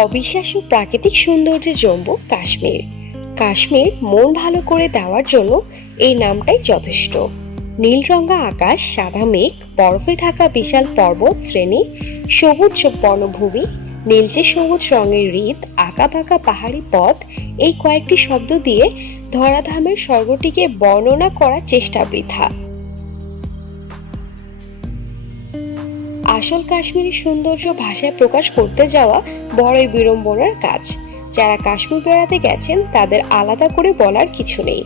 অবিশ্বাস্য প্রাকৃতিক সৌন্দর্যে জম্মু কাশ্মীর। কাশ্মীর মন ভালো করে দেওয়ার জন্য এই নামটাই যথেষ্ট। নীলরঙা আকাশ, সাদা মেঘ, বরফে ঢাকা বিশাল পর্বত শ্রেণী, সবুজ বনভূমি, নীলচে সবুজ রঙের হ্রদ, আঁকাবাঁকা পাহাড়ি পথ, এই কয়েকটি শব্দ দিয়ে ধরাধামের স্বর্গটিকে বর্ণনা করার চেষ্টা বৃথা। আসল কাশ্মীরি সৌন্দর্য ভাষায় প্রকাশ করতে যাওয়া বড়ই বিড়ম্বনার কাজ। যারা কাশ্মীর বেড়াতে গেছেন তাদের আলাদা করে বলার কিছু নেই,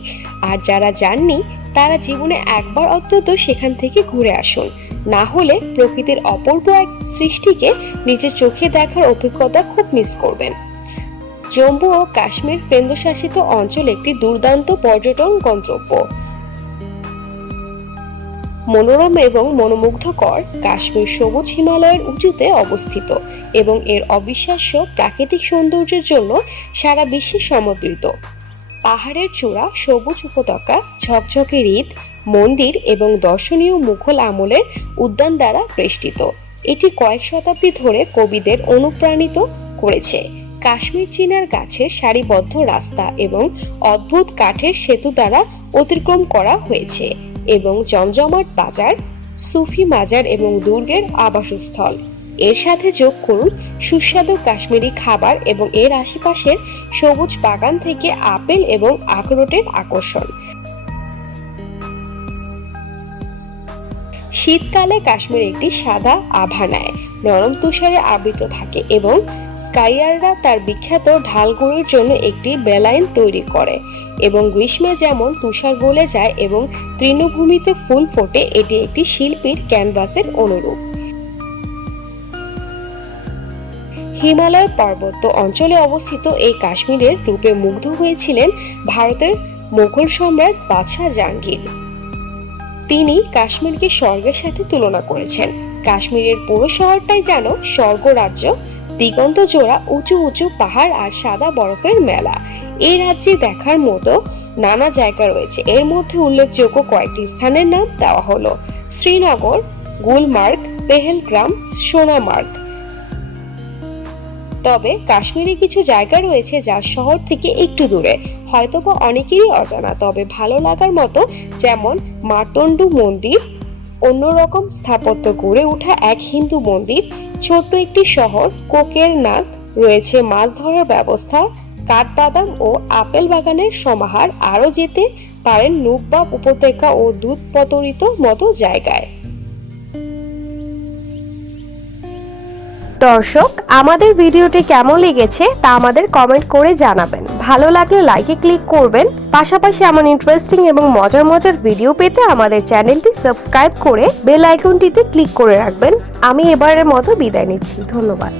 আর যারা যাননি তারা জীবনে একবার অন্তত সেখান থেকে ঘুরে আসুন, না হলে প্রকৃতির অপূর্ব এক সৃষ্টিকে নিজের চোখে দেখার অভিজ্ঞতা খুব মিস করবেন। জম্মু ও কাশ্মীর কেন্দ্রশাসিত অঞ্চল একটি দুর্দান্ত পর্যটন গন্তব্য। মনোরম এবং মনোমুগ্ধকর কাশ্মীর সবুজ হিমালয়ের উঁচুতে অবস্থিত এবং এর অবিশ্বাস্য প্রাকৃতিক সৌন্দর্যের জন্য সারা বিশ্বে সমদ্রিত। পাহাড়ের চূড়া, সবুজ উপত্যকা, ঝকঝকে হ্রদ, মন্দির এবং দর্শনীয় মুঘল আমলের উদ্যান দ্বারা বেষ্টিত। এটি কয়েক শতাব্দী ধরে কবিদের অনুপ্রাণিত করেছে। কাশ্মীর চিনার গাছের সারিবদ্ধ রাস্তা এবং অদ্ভুত কাঠের সেতু দ্বারা অতিক্রম করা হয়েছে এবং জমজমাট বাজার, সুফি মাজার এবং দুর্গের আবাসস্থল। এর সাথে যোগ করুন সুস্বাদু কাশ্মীরি খাবার এবং এর আশেপাশের সবুজ বাগান থেকে আপেল এবং আখরোটের আকর্ষণ। শীতকালে কাশ্মীর একটি সাদা আভা নেয়, নরম তুষারে আবৃত থাকে এবং স্কাইয়াররা তার বিখ্যাত ঢালগুলোর জন্য একটি বেলাইন তৈরি করে এবং গ্রীষ্মে যেমন তুষার গলে যায় এবং তৃণভূমিতে ফুল ফোটে, এটি একটি শিল্পীর ক্যানভাসের অনুরূপ। হিমালয় পার্বত্য অঞ্চলে অবস্থিত এই কাশ্মীরের রূপে মুগ্ধ হয়েছিলেন ভারতের মুঘল সম্রাট বাদশাহ জাহাঙ্গীর। তিনি কাশ্মীরকে স্বর্গের সাথে তুলনা করেছেন। কাশ্মীরের পুরো শহরটাই যেন স্বর্গরাজ্য, দিগন্ত জোড়া উঁচু উঁচু পাহাড় আর সাদা বরফের মেলা। এই রাজ্যে দেখার মতো নানা জায়গা রয়েছে। এর মধ্যে উল্লেখযোগ্য কয়েকটি স্থানের নাম দেওয়া হলো: শ্রীনগর, গুলমার্গ, পেহেলগ্রাম, সোনামার্গ। তবে কাশ্মীরে কিছু জায়গা রয়েছে যা শহর থেকে একটু দূরে, হয়তোবা অনেকেরই অজানা, তবে ভালো লাগার মতো, যেমন মার্তন্ডু মন্দির, অন্যরকম স্থাপত্য গড়ে ওঠা এক হিন্দু মন্দির, ছোট্ট একটি শহর কোকেরনাগ, রয়েছে মাছ ধরার ব্যবস্থা, কাঠবাদাম ও আপেল বাগানের সমাহার। আরও যেতে পারেন নুব্বা উপত্যকা ও দুধপতরিত মতো জায়গায়। দর্শক, আমাদের ভিডিওটি কেমন লেগেছে তা আমাদের কমেন্ট করে জানাবেন। ভালো লাগলে লাইকে ক্লিক করবেন। পাশাপাশি এমন ইন্টারেস্টিং এবং মজার মজার ভিডিও পেতে আমাদের চ্যানেলটি সাবস্ক্রাইব করে বেল আইকনটিতে ক্লিক করে রাখবেন। আমি এবারের মতো বিদায় নিচ্ছি। ধন্যবাদ।